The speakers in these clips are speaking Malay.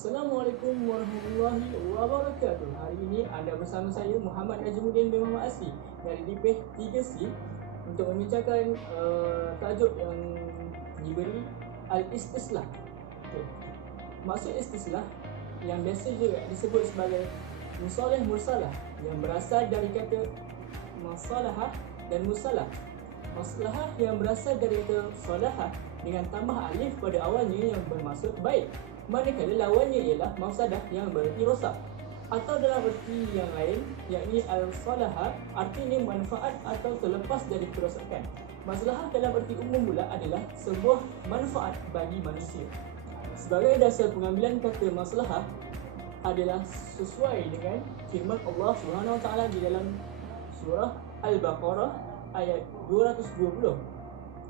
Assalamualaikum warahmatullahi wabarakatuh. Hari ini anda bersama saya Muhammad Najmuddin bin Muhammad Asli dari DIPEH 3C untuk membincangkan tajuk yang diberi Al-Istislah. Okay. Maksud istislah yang biasa juga disebut sebagai musalih mursalah yang berasal dari kata masalahah dan musalah. Maslahah yang berasal dari kata salahah dengan tambah alif pada awalnya yang bermaksud baik, manakala lawannya ialah mafsadah yang berarti rosak. Atau dalam erti yang lain, yakni al-salahah artinya manfaat atau terlepas dari kerosakan. Maslahah dalam erti umum pula adalah sebuah manfaat bagi manusia. Sebagai dasar pengambilan kata maslahah adalah sesuai dengan firman Allah Subhanahu Wa Taala di dalam surah Al-Baqarah ayat 220.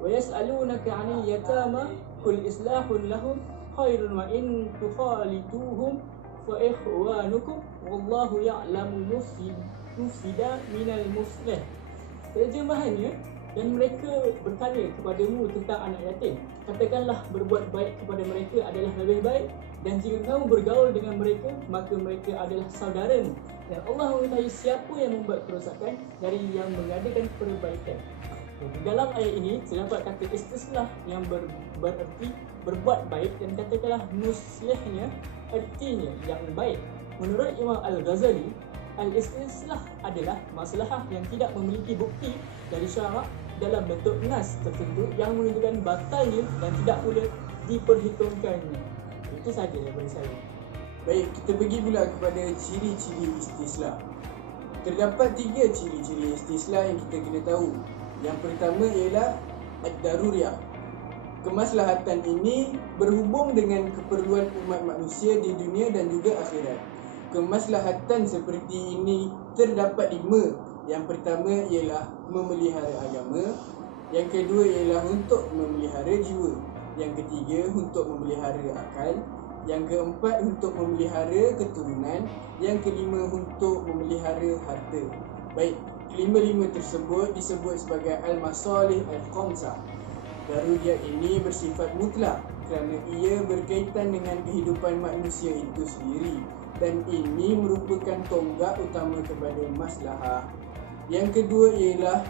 Wa yas'alunaka 'anil yatama qul islahun lahum khairun wa in tukhalituhum fa ikhwanukum wallahu ya'lamu mufsida minal muslih. Terjemahannya, dan mereka bertanya kepadamu tentang anak yatim, katakanlah berbuat baik kepada mereka adalah lebih baik, dan jika kamu bergaul dengan mereka maka mereka adalah saudaramu, dan Allah mengetahui siapa yang membuat kerosakan dari yang mengadakan perbaikan. Di dalam ayat ini terdapat kata istislah yang bererti berbuat baik, dan katakanlah muslihnya artinya yang baik. Menurut Imam Al-Ghazali, al-istislah adalah maslahah yang tidak memiliki bukti dari syarak dalam bentuk nas tertentu yang menunjukkan batalnya dan tidak boleh diperhitungkannya. Itu sahaja daripada saya. Baik, kita pergi pula kepada ciri-ciri istislah. Terdapat 3 ciri-ciri istislah yang kita kena tahu. Yang pertama ialah ad-daruriyah. Kemaslahatan ini berhubung dengan keperluan umat manusia di dunia dan juga akhirat. Kemaslahatan seperti ini terdapat 5. Yang pertama ialah memelihara agama. Yang kedua ialah untuk memelihara jiwa. Yang ketiga untuk memelihara akal. Yang keempat untuk memelihara keturunan. Yang kelima untuk memelihara harta. Baik, kelima-lima tersebut disebut sebagai al-masalih al-khamsah. Daruriyah ini bersifat mutlak kerana ia berkaitan dengan kehidupan manusia itu sendiri, dan ini merupakan tonggak utama kepada maslahah. Yang kedua ialah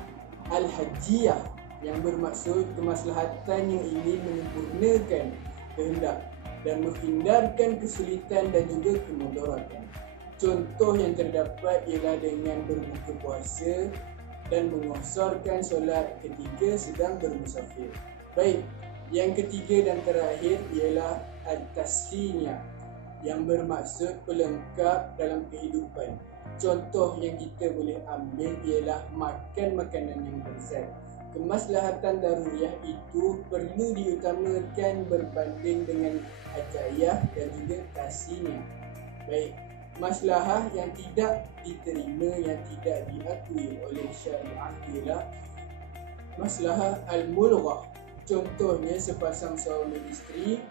al-hajiyah, yang bermaksud kemaslahatan yang ingin menyempurnakan kehendak dan menghindarkan kesulitan dan juga kemudaratan. Contoh yang terdapat ialah dengan berbuka puasa dan mengosarkan solat ketika sedang bermusafir. Baik, yang ketiga dan terakhir ialah at-tasfiyah, yang bermaksud pelengkap dalam kehidupan. Contoh yang kita boleh ambil ialah makan makanan yang berzat. Kemaslahatan daruriyah itu perlu diutamakan berbanding dengan hajayah dan juga tasfiyah. Baik, maslahah yang tidak diterima, yang tidak diakui oleh syariat ialah maslahah al-mulghah. Contohnya sepasang suami isteri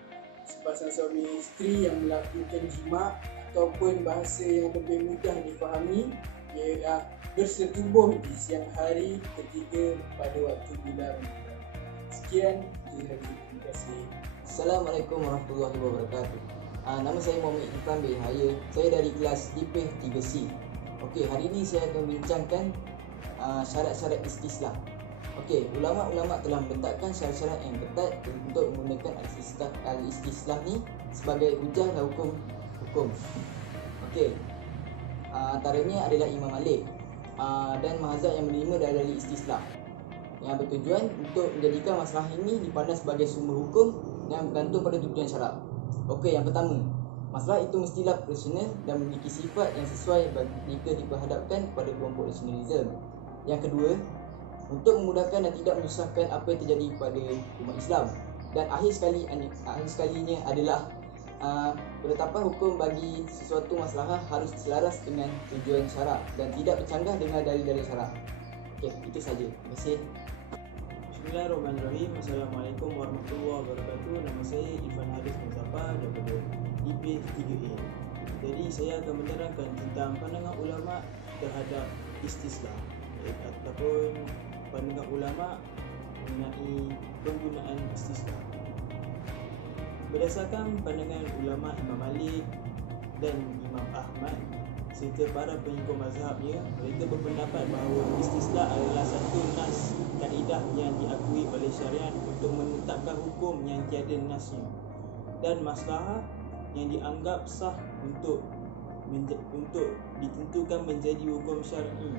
yang melakukan jima', ataupun bahasa yang lebih mudah difahami ialah bersetubuh di siang hari ketika pada waktu bulan Ramadan. Sekian, terima kasih. Assalamualaikum warahmatullahi wabarakatuh. Nama saya Muhammad Irfan bin Haya. Saya dari kelas DIPEH 3C. Okey, hari ini saya akan membincangkan syarat-syarat istislah. Okey, ulama-ulama telah meletakkan syarat-syarat yang ketat untuk menggunakan al-istislah ni sebagai hujah dan hukum. Okey, antaranya adalah Imam Malik dan mazhab yang menerima dari istislah, yang bertujuan untuk menjadikan masalah ini dipandang sebagai sumber hukum yang bergantung pada tuntutan syarak. Okey, yang pertama, masalah itu mestilah personal dan memiliki sifat yang sesuai jika diperhadapkan kepada kelompok nasionalisme. Yang kedua, untuk memudahkan dan tidak menyusahkan apa yang terjadi kepada umat Islam. Dan akhir sekalinya adalah penetapan hukum bagi sesuatu masalah harus selaras dengan tujuan syarak dan tidak bercanggah dengan dalil-dalil syarak. Okey, itu saja. Terima kasih. Bismillahirrahmanirrahim. Assalamualaikum warahmatullahi wabarakatuh. Nama saya Irfan Haris Mustafa daripada DIPEH 3A. Jadi saya akan menerangkan tentang pandangan ulama terhadap istislah ataupun pandangan ulama mengenai penggunaan istislah. Berdasarkan pandangan ulama Imam Malik dan Imam Ahmad serta para pengikut mazhabnya, mereka berpendapat bahawa istislah adalah satu nas kaedah yang diakui oleh syariat untuk menetapkan hukum yang tiada nasnya, dan maslahah yang dianggap sah untuk ditentukan menjadi hukum syar'i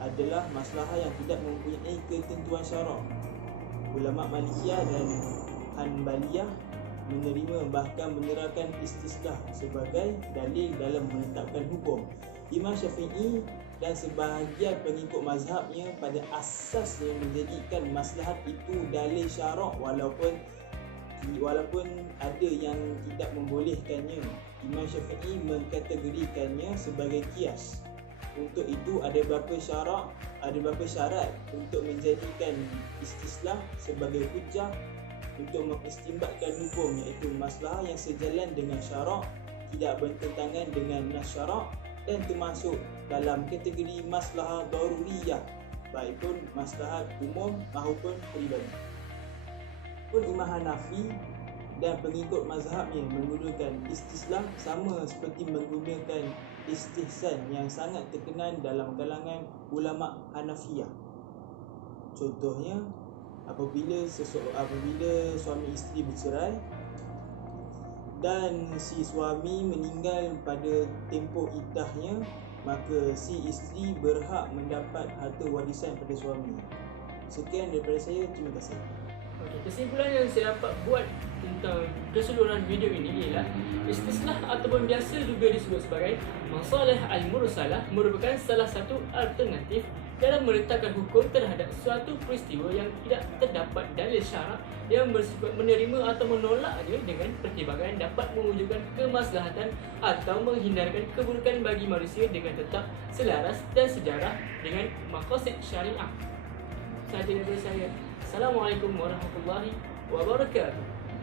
adalah maslahah yang tidak mempunyai ketentuan syarak. Ulama Malikiyah dan Hanbaliyah menerima bahkan menerangkan istislah sebagai dalil dalam menetapkan hukum. Imam Syafi'i dan sebahagian pengikut mazhabnya pada asasnya menjadikan maslahat itu dalil syarak walaupun ada yang tidak membolehkannya. Imam Syafi'i mengkategorikannya sebagai qiyas. Untuk itu ada beberapa syarat untuk menjadikan istislah sebagai hujjah untuk mengistimbatkan hukum, iaitu maslahah yang sejalan dengan syarak, tidak bertentangan dengan nas syarak, dan termasuk dalam kategori maslahah daruriyah, baik pun maslahat umum maupun peribadi. Pun Imam Hanafi dan pengikut mazhabnya menggunakan istislah sama seperti menggunakan istihsan yang sangat terkenal dalam kalangan ulama Hanafiyah. Contohnya, apabila suami isteri bercerai dan si suami meninggal pada tempoh iddahnya, maka si isteri berhak mendapat harta warisan pada suami. Sekian daripada saya, terima kasih. Okey, kesimpulan yang saya dapat buat tentang keseluruhan video ini ialah istislah ataupun biasa juga disebut sebagai masalah al-mursalah merupakan salah satu alternatif dalam menetapkan hukum terhadap suatu peristiwa yang tidak terdapat dalil syarak yang bersifat menerima atau menolaknya dengan pertimbangan dapat mewujudkan kemaslahatan atau menghindarkan keburukan bagi manusia dengan tetap selaras dan sejarah dengan maqasid syariah. Sahaja daripada saya. Assalamualaikum warahmatullahi wabarakatuh.